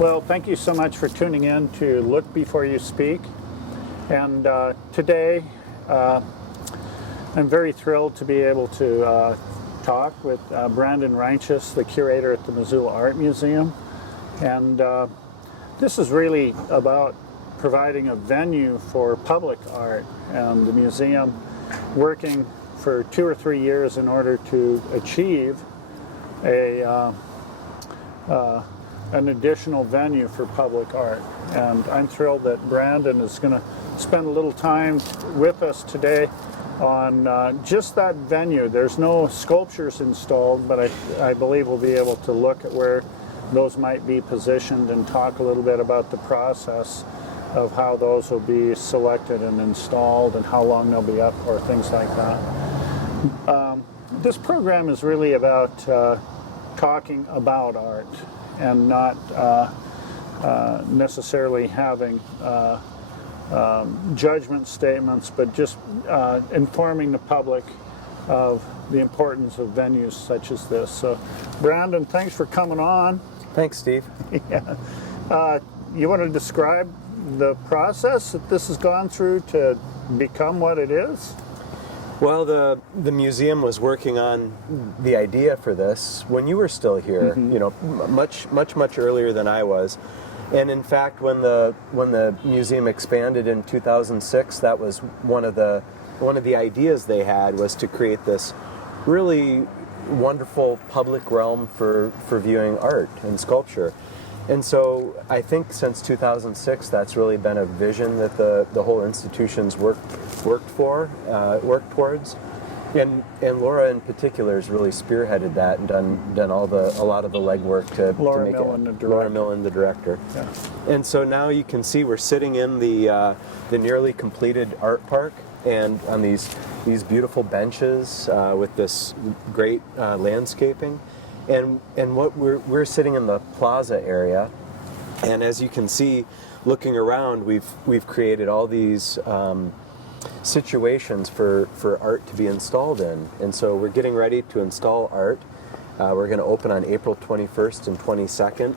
Well, thank you so much for tuning in to Look Before You Speak. And today, I'm very thrilled to be able to talk with Bandon Reintjes, the curator at the Missoula Art Museum. And this is really about providing a venue for public art, and the museum working for 2 or 3 years in order to achieve an additional venue for public art. And I'm thrilled that Bandon is going to spend a little time with us today on just that venue. There's no sculptures installed, but I believe we'll be able to look at where those might be positioned and talk a little bit about the process of how those will be selected and installed and how long they'll be up or things like that. This program is really about talking about art and not necessarily having judgment statements, but just informing the public of the importance of venues such as this. So, Bandon, thanks for coming on. Thanks, Steve. Yeah. You want to describe the process that this has gone through to become what it is? Well, the museum was working on the idea for this when you were still here, you know, much earlier than I was. And in fact, when the museum expanded in 2006, that was one of the ideas they had, was to create this really wonderful public realm for viewing art and sculpture. And so I think since 2006, that's really been a vision that the whole institution's worked towards. And Laura in particular has really spearheaded that and done a lot of the legwork to make it. Laura Millen, the director. Yeah. And so now you can see we're sitting in the nearly completed art park, and on these beautiful benches with this great landscaping. And what we're sitting in the plaza area, and as you can see, looking around, we've created all these situations for art to be installed in. And so we're getting ready to install art. We're going to open on April 21st and 22nd,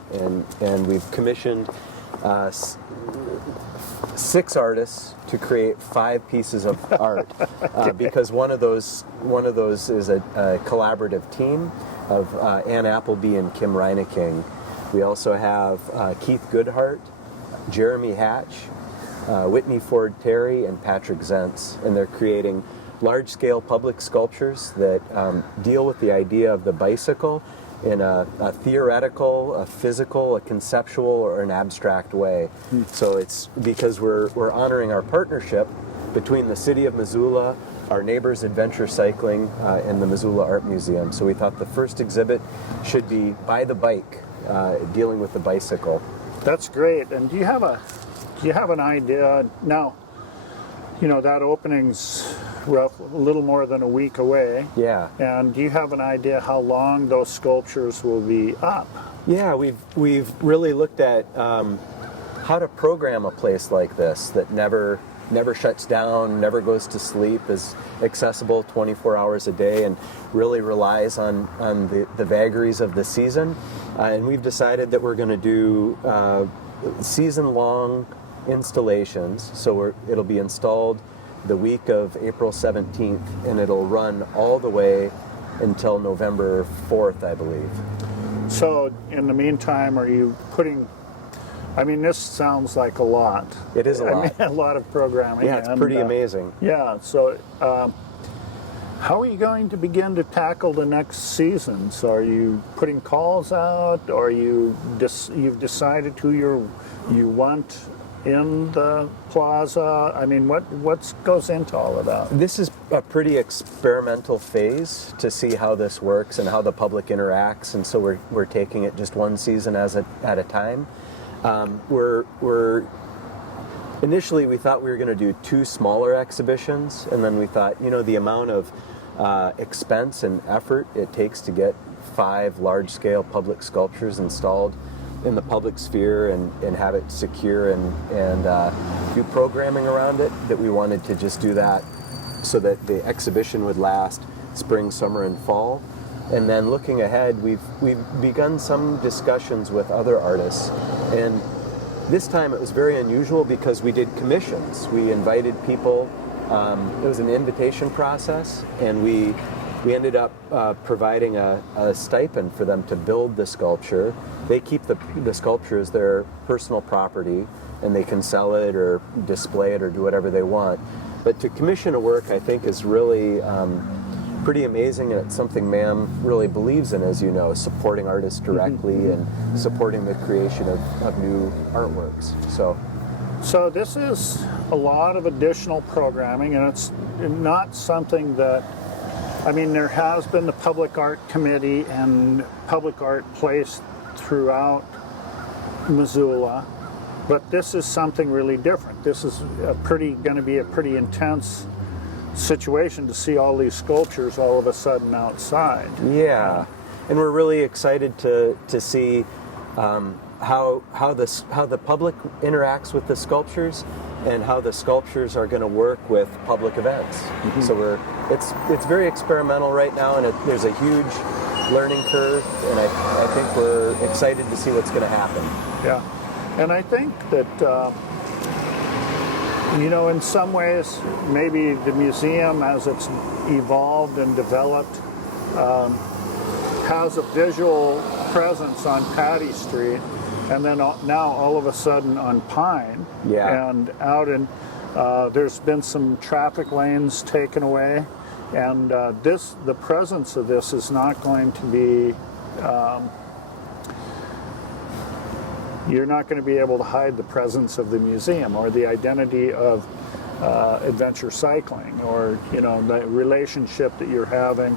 and we've commissioned 6 artists to create 5 pieces of art, because one of those is a collaborative team of Ann Appleby and Kim Reineking. We also have Keith Goodhart, Jeremy Hatch, Whitney Ford Terry, and Patrick Zentz, and they're creating large-scale public sculptures that deal with the idea of the bicycle in a theoretical, a physical, a conceptual, or an abstract way. So it's because we're honoring our partnership between the City of Missoula, our neighbors Adventure Cycling, and the Missoula Art Museum. So we thought the first exhibit should be By the Bike, dealing with the bicycle. That's great. And do you have an idea now? You know, that opening's a little more than a week away. Yeah. And do you have an idea how long those sculptures will be up? Yeah, we've really looked at how to program a place like this that never shuts down, never goes to sleep, is accessible 24 hours a day, and really relies on the vagaries of the season. And we've decided that we're going to do season-long installations. So it'll be installed the week of April 17th, and it'll run all the way until November 4th, I believe. So in the meantime, are you putting... I mean, this sounds like a lot. It is a lot. I mean, a lot of programming. Yeah, it's pretty amazing. Yeah, so how are you going to begin to tackle the next season? So are you putting calls out, or you've decided who you want in the plaza? I mean, what goes into all of that? This is a pretty experimental phase to see how this works and how the public interacts, and so we're taking it just one season at a time. Initially we thought we were going to do 2 smaller exhibitions, and then we thought, you know, the amount of expense and effort it takes to get 5 large-scale public sculptures installed in the public sphere and have it secure and do programming around it, that we wanted to just do that so that the exhibition would last spring, summer, and fall. And then looking ahead, we've begun some discussions with other artists And this time it was very unusual because we did commissions. We invited people. It was an invitation process, and we ended up providing a stipend for them to build the sculpture. They keep the sculpture as their personal property, and they can sell it or display it or do whatever they want. But to commission a work, I think, is really pretty amazing, and it's something MAM really believes in, as you know, supporting artists directly and supporting the creation of new artworks. So this is a lot of additional programming, and it's not something that, I mean, there has been the Public Art Committee and public art placed throughout Missoula, but this is something really different. This is going to be a pretty intense situation to see all these sculptures all of a sudden outside. Yeah, and we're really excited to see how the public interacts with the sculptures, and how the sculptures are going to work with public events. So it's very experimental right now, and there's a huge learning curve, and I think we're excited to see what's going to happen. Yeah, and I think that in some ways, maybe the museum, as it's evolved and developed, has a visual presence on Patty Street, and then now all of a sudden on Pine. Yeah. And out in, there's been some traffic lanes taken away, and the presence of this is not going to be, you're not going to be able to hide the presence of the museum or the identity of adventure cycling, or the relationship that you're having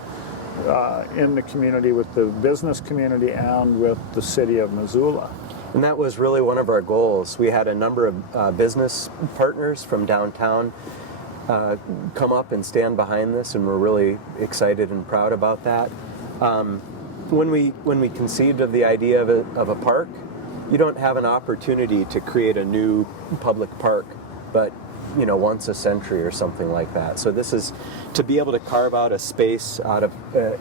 in the community with the business community and with the city of Missoula. And that was really one of our goals. We had a number of business partners from downtown come up and stand behind this, and we're really excited and proud about that. When we conceived of the idea of a park, you don't have an opportunity to create a new public park, but once a century or something like that. So this is to be able to carve out a space out of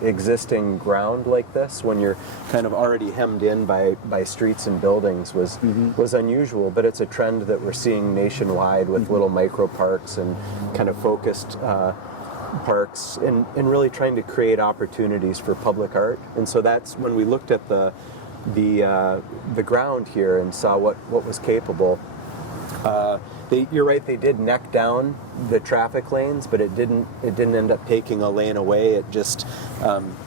existing ground like this, when you're kind of already hemmed in by streets and buildings, was unusual. But it's a trend that we're seeing nationwide with little micro parks and kind of focused parks, and really trying to create opportunities for public art. And so that's when we looked at the ground here and saw what was capable. You're right, they did neck down the traffic lanes, but it didn't end up taking a lane away. It just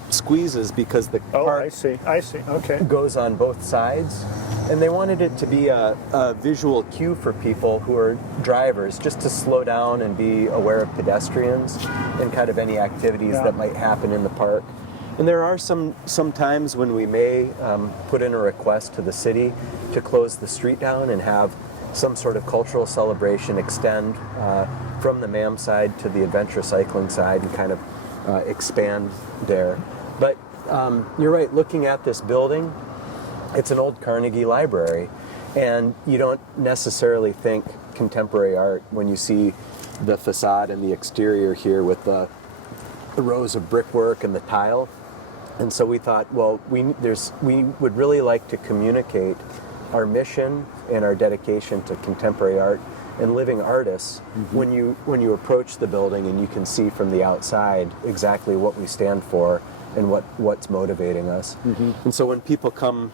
squeezes because the park I see. Okay. goes on both sides. And they wanted it to be a visual cue for people who are drivers, just to slow down and be aware of pedestrians and kind of any activities that might happen in the park. And there are some times when we may put in a request to the city to close the street down and have some sort of cultural celebration extend from the MAM side to the adventure cycling side and kind of expand there. But you're right, looking at this building, it's an old Carnegie library, and you don't necessarily think contemporary art when you see the facade and the exterior here with the rows of brickwork and the tile. And so we thought, well, we would really like to communicate our mission and our dedication to contemporary art and living artists when you approach the building, and you can see from the outside exactly what we stand for and what's motivating us. And so when people come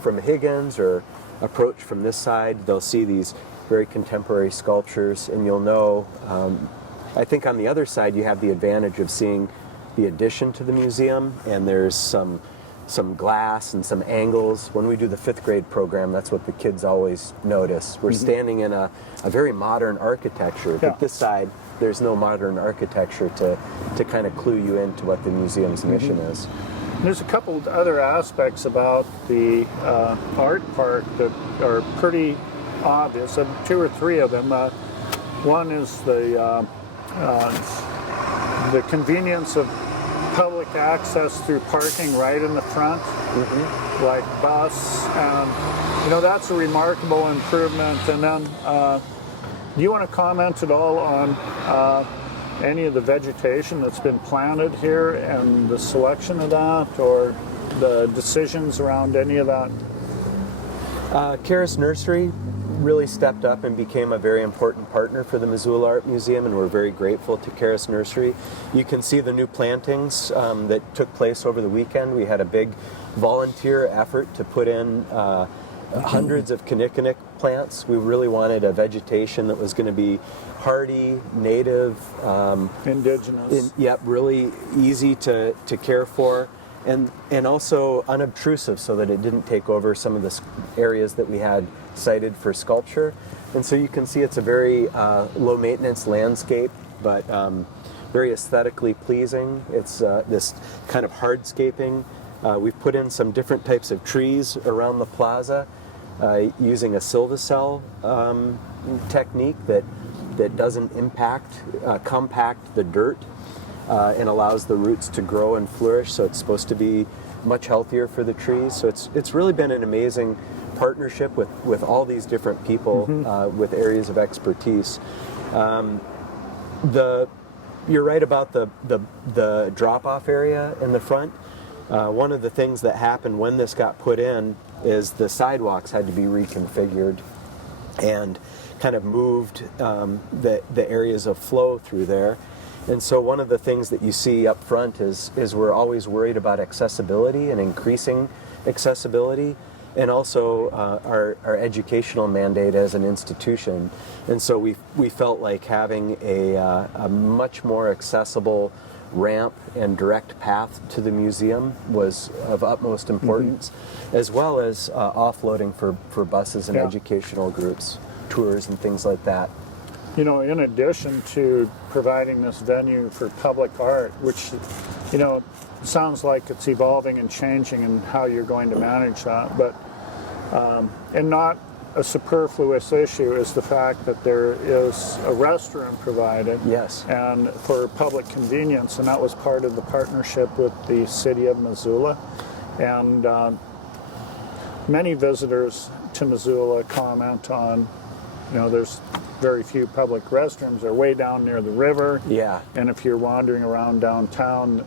from Higgins or approach from this side, they'll see these very contemporary sculptures, and you'll know, I think on the other side you have the advantage of seeing the addition to the museum, and there's some glass and some angles. When we do the 5th grade program, that's what the kids always notice. We're standing in a very modern architecture, but this side, there's no modern architecture to kind of clue you into what the museum's mission is. There's a couple of other aspects about the art park that are pretty obvious, and 2 or 3 of them. One is the convenience of public access through parking right in the front, like bus, and that's a remarkable improvement. And then, do you want to comment at all on any of the vegetation that's been planted here and the selection of that, or the decisions around any of that? Karis Nursery really stepped up and became a very important partner for the Missoula Art Museum, and we're very grateful to Karis Nursery. You can see the new plantings that took place over the weekend. We had a big volunteer effort to put in hundreds of kinnikinick plants. We really wanted a vegetation that was going to be hardy, native, indigenous. Really easy to care for. And also unobtrusive, so that it didn't take over some of the areas that we had cited for sculpture. And so you can see it's a very low maintenance landscape, but very aesthetically pleasing. It's this kind of hardscaping. We've put in some different types of trees around the plaza using a silvicell technique that doesn't compact the dirt. And allows the roots to grow and flourish, so it's supposed to be much healthier for the trees. So it's really been an amazing partnership with all these different people with areas of expertise. You're right about the drop-off area in the front. One of the things that happened when this got put in is the sidewalks had to be reconfigured and kind of moved the areas of flow through there. And so one of the things that you see up front is we're always worried about accessibility and increasing accessibility, and also our educational mandate as an institution. And so we felt like having a much more accessible ramp and direct path to the museum was of utmost importance, as well as offloading for buses and educational groups, tours and things like that. You know, in addition to providing this venue for public art, which, you know, sounds like it's evolving and changing in how you're going to manage that, but, and not a superfluous issue is the fact that there is a restroom provided. Yes. And for public convenience, and that was part of the partnership with the city of Missoula. And many visitors to Missoula comment on, you know, there's very few public restrooms. They're way down near the river. Yeah. And if you're wandering around downtown,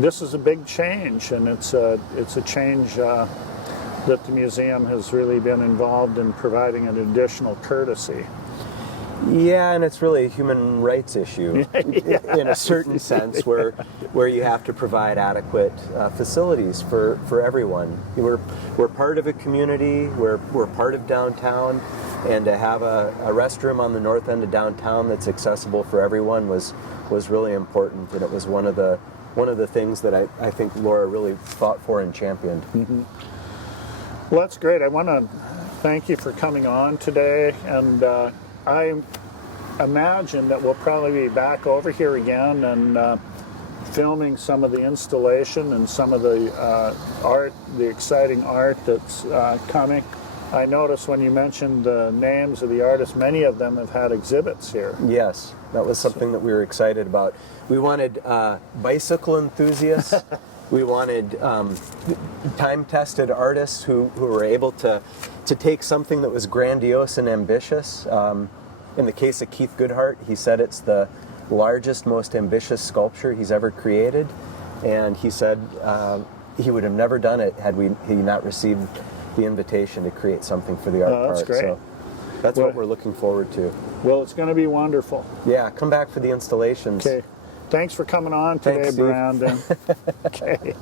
this is a big change, and it's a change that the museum has really been involved in providing an additional courtesy. Yeah, and it's really a human rights issue in a certain sense, where you have to provide adequate facilities for everyone. We're part of a community. We're part of downtown, and to have a restroom on the north end of downtown that's accessible for everyone was really important, and it was one of the things that I think Laura really fought for and championed. Mm-hmm. Well, that's great. I want to thank you for coming on today, and I imagine that we'll probably be back over here again and filming some of the installation and some of the art, the exciting art that's coming. I noticed when you mentioned the names of the artists, many of them have had exhibits here. Yes, that was something that we were excited about. We wanted bicycle enthusiasts. We wanted time-tested artists who were able to take something that was grandiose and ambitious. In the case of Keith Goodhart, he said it's the largest, most ambitious sculpture he's ever created, and he said he would have never done it had he not received the invitation to create something for the art that's part. great. So that's what we're looking forward to. Well, it's going to be wonderful. Yeah, come back for the installations. Okay. Thanks for coming on today, Thanks, Steve. Brandon. Okay.